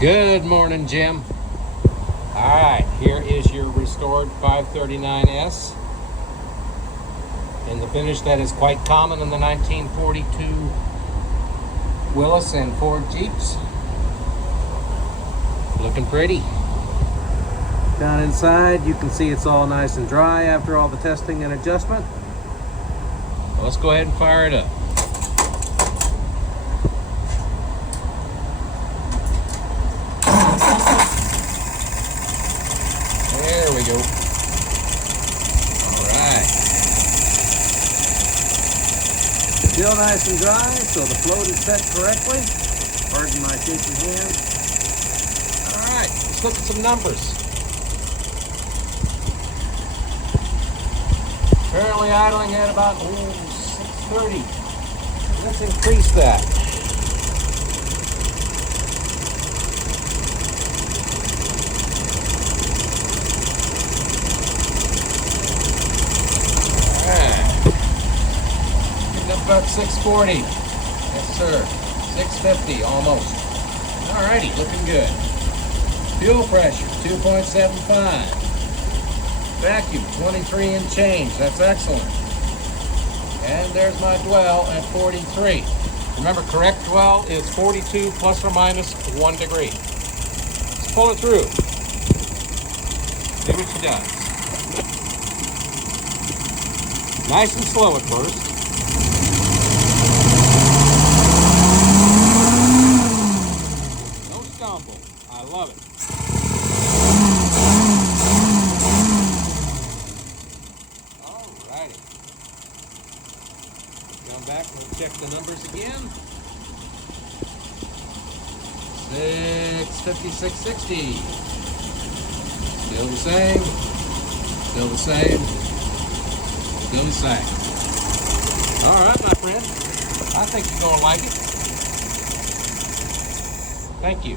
Good morning, Jim. All right, here is your restored 539S in the finish that is quite common in the 1942 Willys and Ford Jeeps. Looking pretty. Down inside, you can see it's all nice and dry after all the testing and adjustment. Well, let's go ahead and fire it up. There we go. All right. Still nice and dry, so the float is set correctly. Pardon my shaky hand. All right, let's look at some numbers. Currently idling at about 630. Let's increase that. About 640. Yes, sir. 650 almost. Alrighty, looking good. Fuel pressure 2.75. Vacuum 23 and change. That's excellent. And there's my dwell at 43. Remember, correct dwell is 42 plus or minus 1 degree. Let's pull it through. See what she does. Nice and slow at first. I love it. Alrighty. Come back and we'll check the numbers again. 650, 660. Still the same. Still the same. Still the same. Alright, my friend. I think you're going to like it. Thank you.